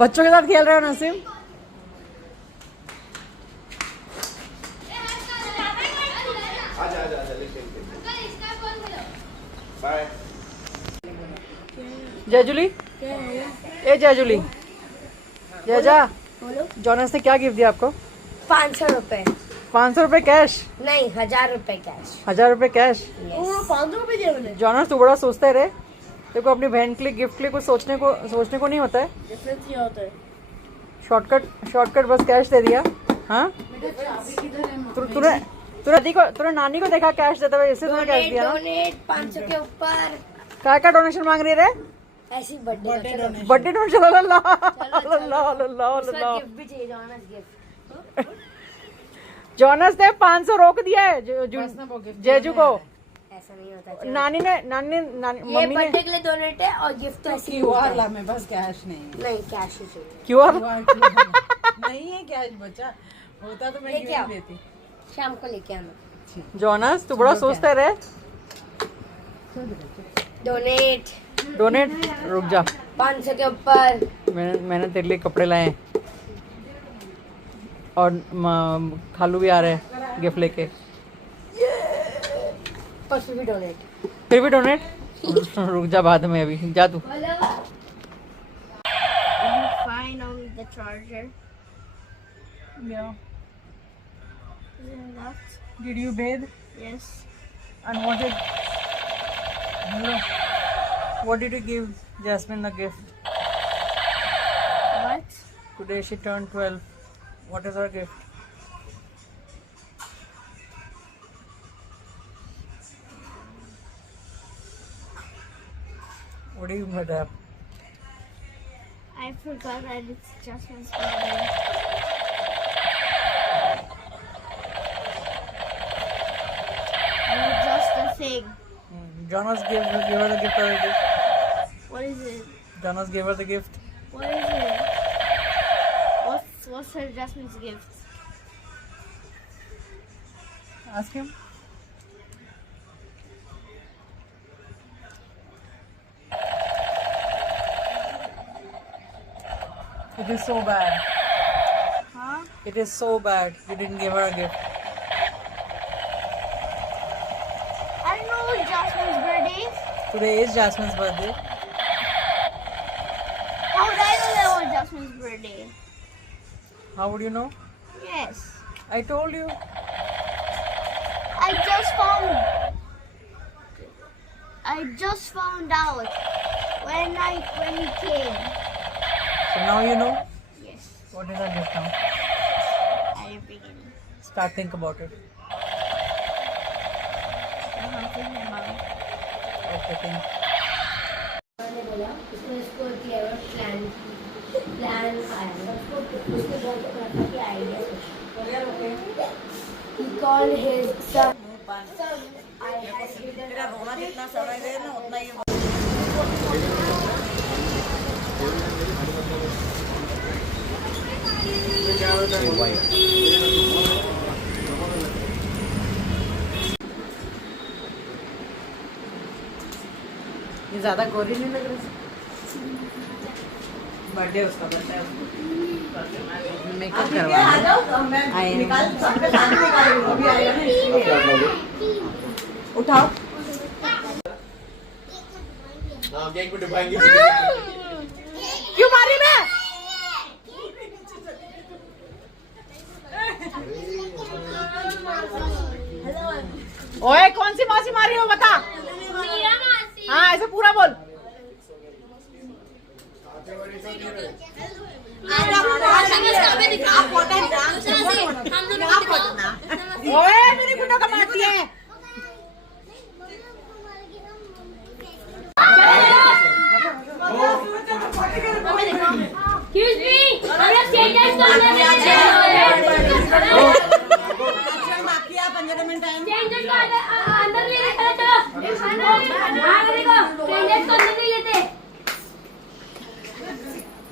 बच्चों के साथ खेल रहे हो नसीम? बाय जयजुली, ए जयजुली, जयजा, जॉनस ने क्या गिफ्ट दिया आपको? 500 रुपए। 500 रुपए कैश? नहीं, 1000 रुपए कैश। 1000 रुपए कैश? 500 रुपए दिया मैंने। जॉनस तू बड़ा सोचते रहे, तेरे को अपनी बहन के लिए गिफ्ट के लिए कुछ सोचने को नहीं होता है। डिफरेंस क्या होता है? शॉर्टकट बस कैश दे दिया। हाँ, तूने नानी को देखा कैश देते हुए, इससे तूने कैश दिया ना? डोनेट 500 के ऊपर। क्या क्या डोनेशन मांग रही है रे? ऐसी birthday donation. Birthday donation. Gift भी चाहिए, जॉनस गिफ्ट। जॉनस ने 500 रोक दिया है जेजू को। ऐसा नहीं होता। नानी ये मम्मी ने बर्थडे के लिए डोनेट है और गिफ्ट तो ऐसे ही क्यूआर होता ला है। में बस कैश नहीं नहीं, कैश ही चाहिए। क्यों नहीं है कैश बचा होता तो मैं लेके आओ। क्यों देती। शाम को लेके आना। जॉनस तू बड़ा सोचते रहे। डोनेट रुक जा, 500 के ऊपर। मैंने तेरे लिए कपड़े लाए हैं और खालू भी आ रहे हैं गिफ्ट लेके। पर फिर भी डोनेट। रुक जा, बाद में, अभी जा तू। Fine on the charger. Yeah. That. Did you bathe? Yes. And what did you give Jasmine the gift? What? Today she turned 12. What is her gift? What do you made up? I forgot that it's Jasmine's birthday. Just a thing. Jonas gave her the gift already. What is it? Jonas gave her the gift. What is it? What's her Jasmine's gift? Ask him. It is so bad. Huh? It is so bad. You didn't give her a gift. I don't know it's Jasmine's birthday. Today is Jasmine's birthday. How would I know that was Jasmine's birthday? How would you know? Yes. I told you. I just found out when he came. So now you know. Yes. What is our gift now? At the beginning. Start think about it. I'm not thinking about it. Okay, think. मैंने बोला इसको clear plan आया उसने बहुत अच्छा idea he called his son I had hidden रोना जितना सड़ा गया ना उतना ही ये ज्यादा गोरी नहीं लग रही। बर्थडे उसका बर्थडे मेकअप करवा उठाओ। केक भी डुबाएंगे। क्यों मारी मैं? ओए कौन सी मासी मारी हो बता। हाँ ऐसे पूरा बोल। ओए मेरी गुंडा कमाती है। Excuse me, हमरा स्टेटस तो अंदर ले चलो चलो अंदर देखो स्टेटस को अंदर नहीं लेते।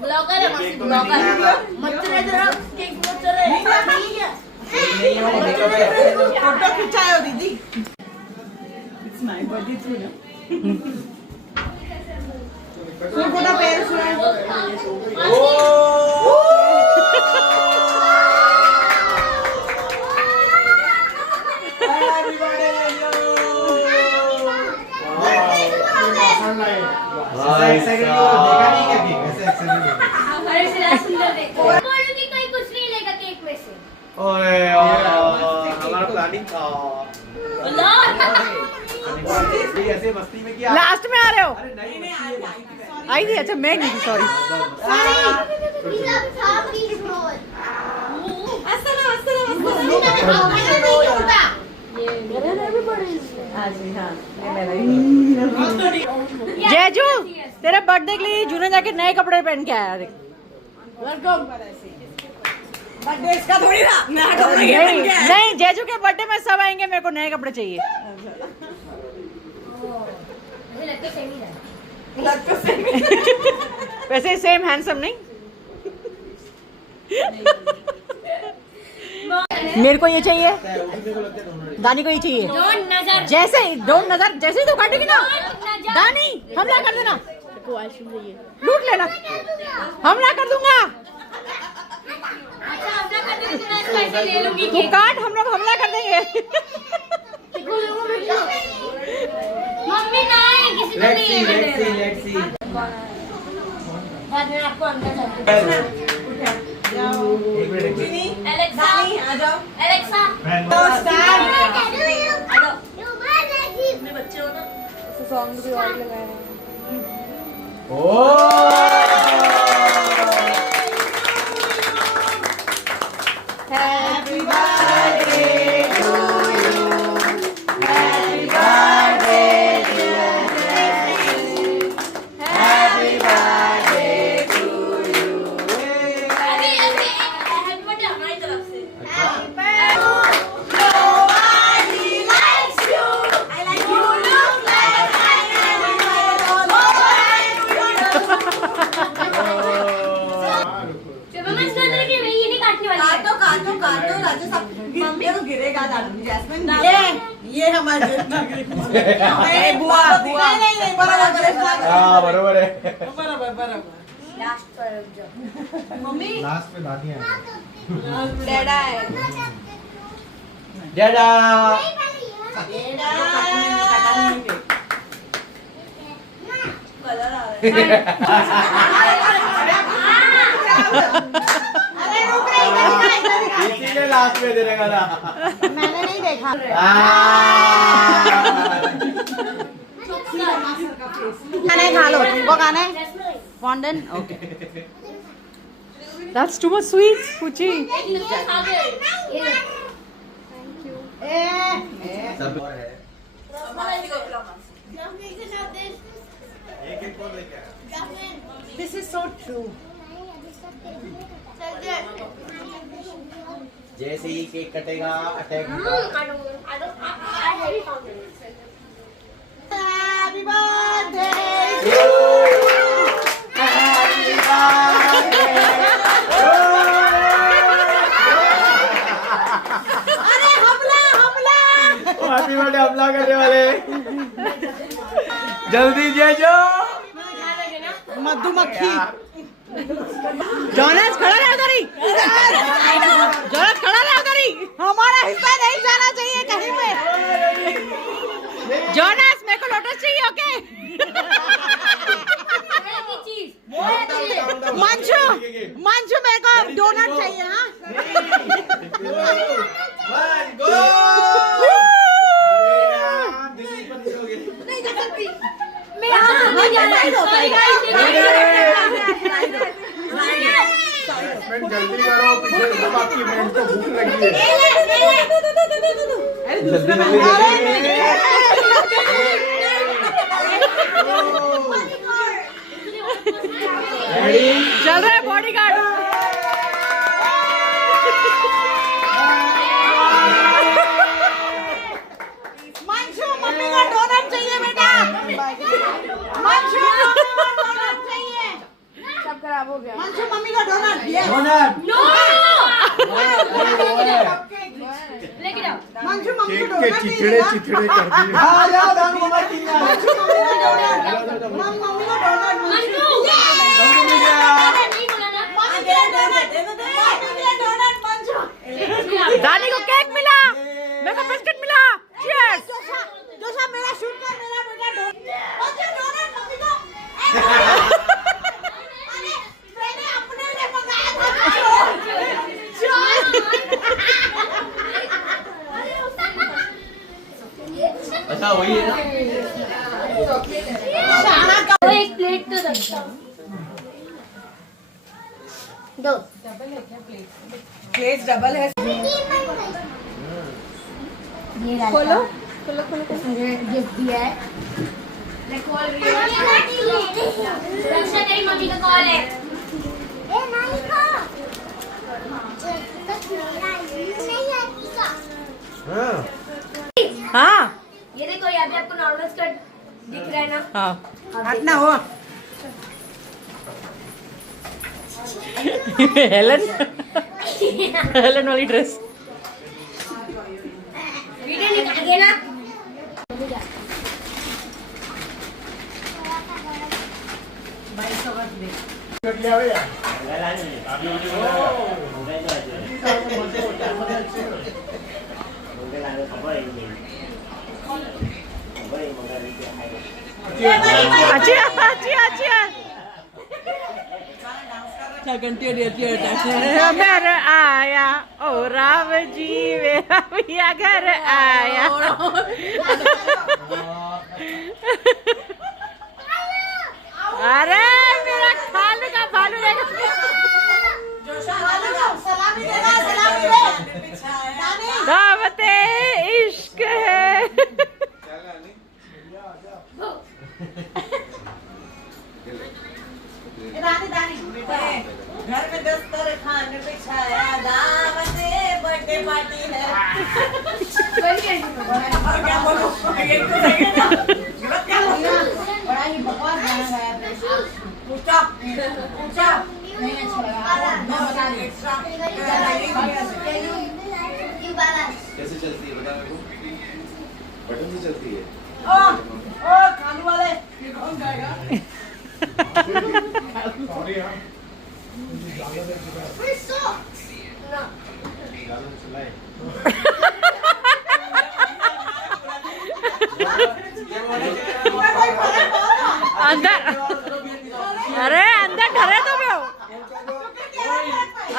ब्लॉगर है मस्त ब्लॉगर मत चले जरा केक मत चले नहीं है फोटो खिंचाओ दीदी। इट्स माय बर्थडे टू ना। पूरा पैर सुना बोलूंगी कोई कुछ नहीं लेगा केक में से। हमारा प्लानिंग था ऐसे मस्ती में किया। लास्ट में आ रहे हो? नहीं आई थी, अच्छा मैं नहीं थी, सॉरी। जयजू, तेरे बर्थडे के लिए जूने जाके नए कपड़े पहन के आया। देख बर्थडे इसका थोड़ी था, नया कपड़ा ये नहीं, पहन के आया। नहीं, जयजू के बर्थडे में सब आएंगे, मेरे को नए कपड़े चाहिए। मुझे लगता है सेम ही है। वैसे सेम हैंडसम नहीं। मेरे को ये चाहिए, दानी को ये चाहिए। डोंट नजर जैसे डोंट नजर, जैसे ही तो काटेगी ना दानी, हमला कर देना, लूट लेना, हमला कर दूंगा। अच्छा अपना करने में थोड़ा पैसे ले लूंगी तू काट, हम लोग हमला कर देंगे। मम्मी ना है किसी को नहीं है। लेट्स सी बाद में आपको अंदर जाके एलेक्सा आ जाओ। एलेक्सा बच्चे हो ना सॉन्ग भी और लगाए happy birthday to you, happy birthday happy birthday to you. अभी अभी हैप्पी बर्थडे हमारी तरफ से। काटो राजा साहब, मम्मी को गिरेगा दादी जैस्मिन। ये हमारे बुआ बुआ नहीं बरोबर है। बराबर लास्ट पर मम्मी लास्ट में दानी है। डैडा है डैडा इसीलिए लास्ट में देने का था। मैंने नहीं देखा। खाने खा लो, वो खाना है fondant. Okay That's too much sweet, Puchi. सब है। एक कौन लेके आया? This is so true. जैसे ही केक कटेगा अटैक हैप्पी बर्थडे अरे हमला हमला हैप्पी बर्थडे हमला करने वाले। जल्दी जेजो मधुमक्खी। जोनस खड़ा रहा उधर ही, जोनस खड़ा रहा उधर ही। हमारा हिस्सा नहीं जाना चाहिए कहीं पे। जोनस मेरे को लोटस चाहिए, ओके? मंशु मंशु मेरे को डोनट चाहिए। हाँ जल्दी करो, पीछे सब आपकी बहन को भूख लगी है। चल रहा है बॉडीगार्ड। मंशु मम्मी को डोनट चाहिए बेटा। मंशु डोनट चाहिए। सब खराब हो गया। मंशु मम्मी को डोनट। नो लेके जाओ। मंशु मम्मी को केक के डोनट चिथड़े चिथड़े कर दिए। मंशु मम्मी को डोनट। मम्मी को डोनट। दानी को केक मिला, मेरे को बिस्किट मिला। चीयर्स। जोशा मेरा शूट कर, मेरा बेटा डोनट मम्मी को। अरे मैंने अपने लिए मंगाया था। अच्छा वही है ना। वो एक प्लेट तो रखता हूँ। दो प्लेट डबल है। खोलो खोलो खोलो गिफ्ट दिया है। रक्षा तेरी मम्मी का कॉल है। हाँ ये देखो यहाँ पे आपको नॉर्मल स्कर्ट दिख रहा है ना। हाँ हटना हो। हेलन हेलन वाली ड्रेस। वीडियो निकाल के ना। अच्छी अच्छी अच्छी घर आया ओ राम जी मेरा भैया घर आया। अरे मेरा खालू का भालू सलामी देना, सलामी दे। दावते इश्क है। दानी दानी घर में दस्तरखान बिछाया, दावते बर्थडे पार्टी है। और क्या बोलूं? ये तो सही है ना? क्या बोलूं? बड़ा ही बकवास गाना गाया था। पूछा पूछा नहीं अच्छा लगा। मैं बता रही कैसे चलती है बता मेरे को। बटन से चलती है। ओ खालू वाले ये कौन गाएगा? अंदर अरे अंदर ढरे तो पे हो।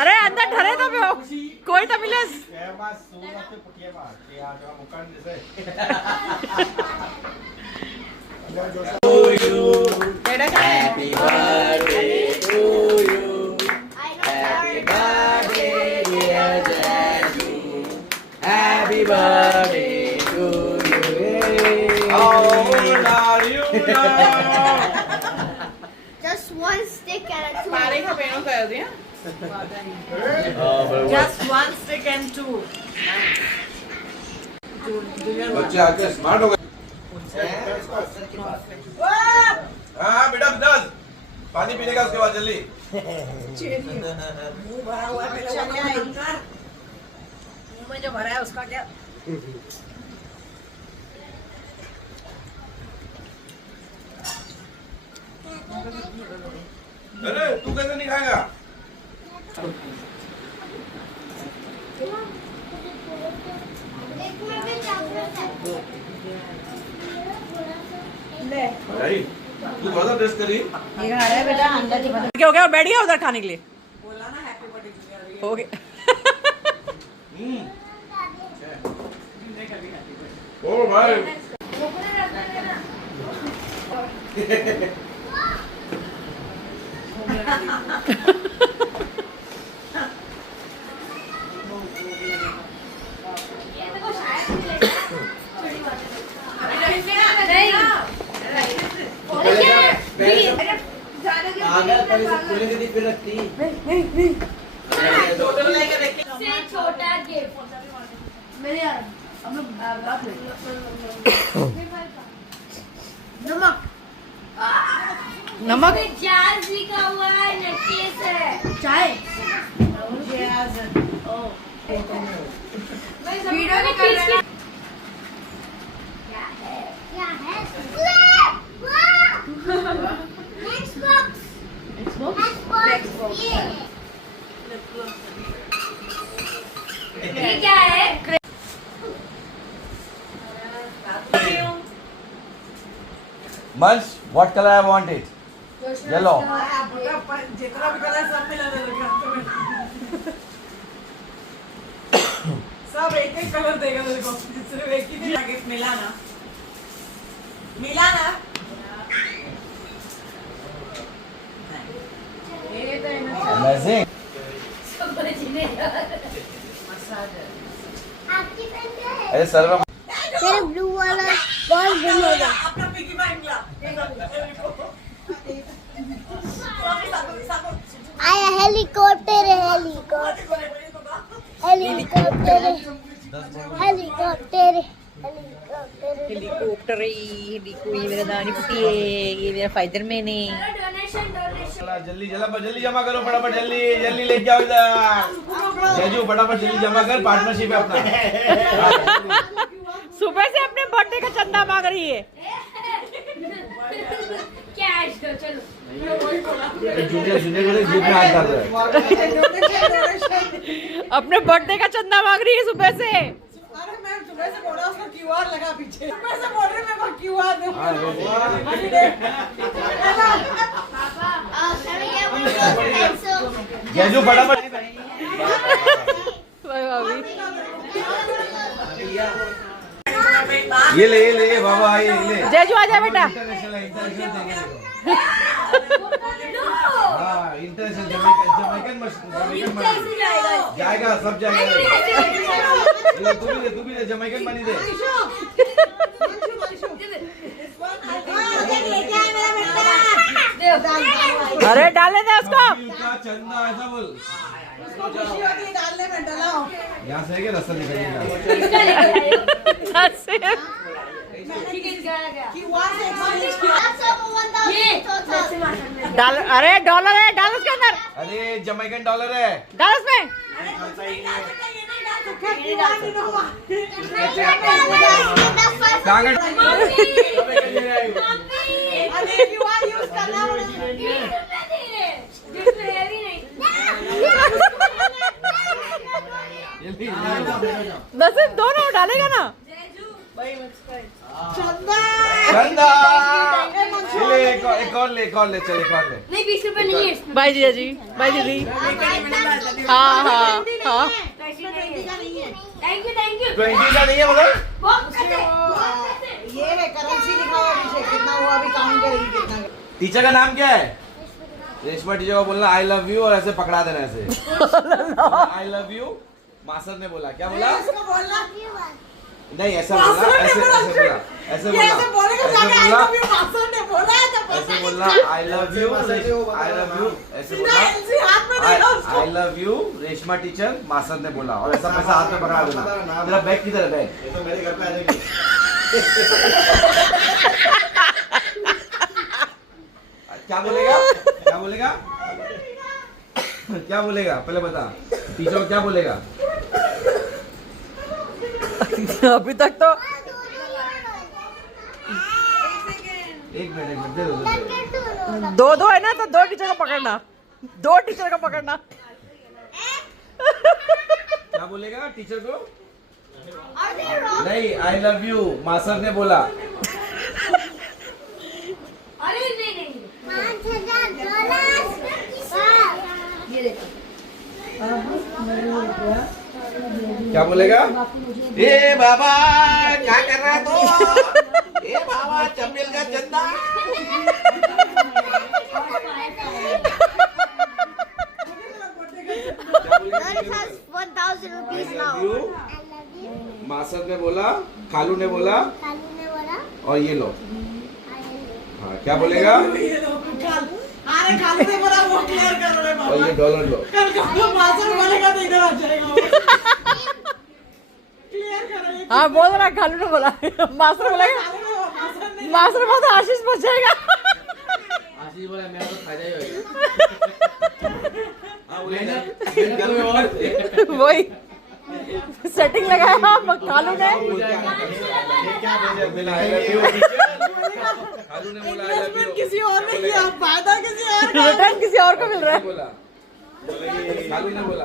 अरे अंदर ढरे तो पे हो। कोई तो मिले। Happy birthday to you. Happy birthday dear Jaju. Happy birthday to you. Oh, you. Just one stick and a two. पारे का पेड़ों कर दिया। Just one stick and two. बच्चे आके स्मार्ट हो गए। हाँ बेटा बिदास पानी पीने का उसके बाद जल्दी। मुंह भरा हुआ है पहले वो बंद कर। मुंह में जो भरा है उसका क्या? अरे तू कैसे नहीं खाएगा? भाई तू कौन सा ड्रेस करी? ये खा रहा है बेटा अंडा की बटर। क्या हो गया? बैठ गया उधर खाने के लिए। बोला ना हैप्पी बर्थडे हो गया। ओ भाई फिर रखती से छोटा गिफ्ट मेरे यार हम लोग नमक नमक जाज लिखा हुआ है नेकलेस है चाय वीडियो में कर रहे हैं क्या है Xbox ये क्या मंच what colour I want it yellow जितना भी कलर सब मिलाने लगे सब एक एक कलर देगा तेरे को सिर्फ एक ही नहीं गिफ्ट मिला ना अमेजिंग अरे सर में तेरे ब्लू वाला बॉल गुम हो गया अपना पिगी बैंक ला आया helicopter helicopter helicopter helicopter helicopter ये मेरा दानी पुटी है, ये मेरा फाइजरमैन है। जल्दी जल्दी जमा करो फटाफट जल्दी जल्दी लेके आओ इधर जेजू फटाफट जल्दी जमा कर पार्टनरशिप है अपना सुबह से अपने बर्थडे का चंदा मांग रही है। कैश दो चलो जूनियर जूनियर को जेब में हाथ डाल रहा है अपने बर्थडे का चंदा मांग रही है सुबह से। अरे मैं सुबह से बोल रहा हूँ उसका क्यूआर लगा पीछे सुबह से बोल रही हूँ मेरे को क्यूआर दे जेजू फटाफट ये ले बाबा ये ले जेजू आजा बेटा। इंटरनेशनल जमैकन जाएगा सब जाएगा तू भी दे जमैकन मनी दे अरे डालने दे उसको। चंदा ऐसा बोल उसको खुशी होती है डालने में डलाओ यहाँ से क्या रास्ता निकलेगा क्यूआर से डाल अरे डॉलर है, डाल उसके अंदर, अरे जमैकन डॉलर है डाल उसमें। कागज क्यूआर यूज करना बस सिर्फ दोनों डालेगा ना। चंदा चंदा ले एक और ले चल एक और ले नहीं 20 रुपए नहीं है इसमें। बाय जीजा जी, बाय दीदी। हाँ हाँ हाँ थैंक यू 20 का नहीं है मतलब ये है करेंसी लिखा हुआ पीछे कितना हुआ अभी काउंट करेगी कितना टीचर का नाम क्या है रेशमा टीचर को बोलना आई लव यू और ऐसे पकड़ा देना ऐसे आई लव यू मास्टर ने बोला क्या बोला इसको बोलना नहीं ऐसा बोला ऐसे बोला ऐसे बोलेगा जाके आई लव यू मास्टर ने बोला है तो ऐसे बोलना आई लव यू ऐसे बोला एलसी हाथ में दे दो उसको I love you Reshma teacher master ने बोला और ऐसा पैसा हाथ में पकड़ा देना तेरा बैग किधर है बैग ये तो मेरे घर पे आ जाएगी क्या बोलेगा क्या बोलेगा क्या बोलेगा पहले बता टीचर क्या बोलेगा अभी तक तो एक मिनट दे दो दो दो है ना, तो दो टीचर को पकड़ना, दो टीचर को पकड़ना। क्या बोलेगा टीचर को नहीं आई लव यू मास्टर ने बोला अरे नहीं $5,000 ये देखो क्या बोलेगा ए बाबा क्या कर रहा है तू ए बाबा चमेल का चंदा मास्टर ने बोला खालू ने बोला और ये लो हाँ क्या बोलेगा अरे खाली से बोला वो क्लियर कर रहे और ये डॉलर लो कल का मास्टर बोलेगा तो इधर आ जाएगा क्लियर कर रहे हाँ बोल रहा, खालू ने बोला, मास्टर बोलेगा, मास्टर बोला आशीष पहुंच जाएगा। आशीष बोला मेरा तो फायदा ही होगा वही सेटिंग लगाया खालू ने। खालू ने बोला I love you। किसी और ने किया फायदा किसी और रिटर्न किसी और को मिल रहा है। बोला खालू ने बोला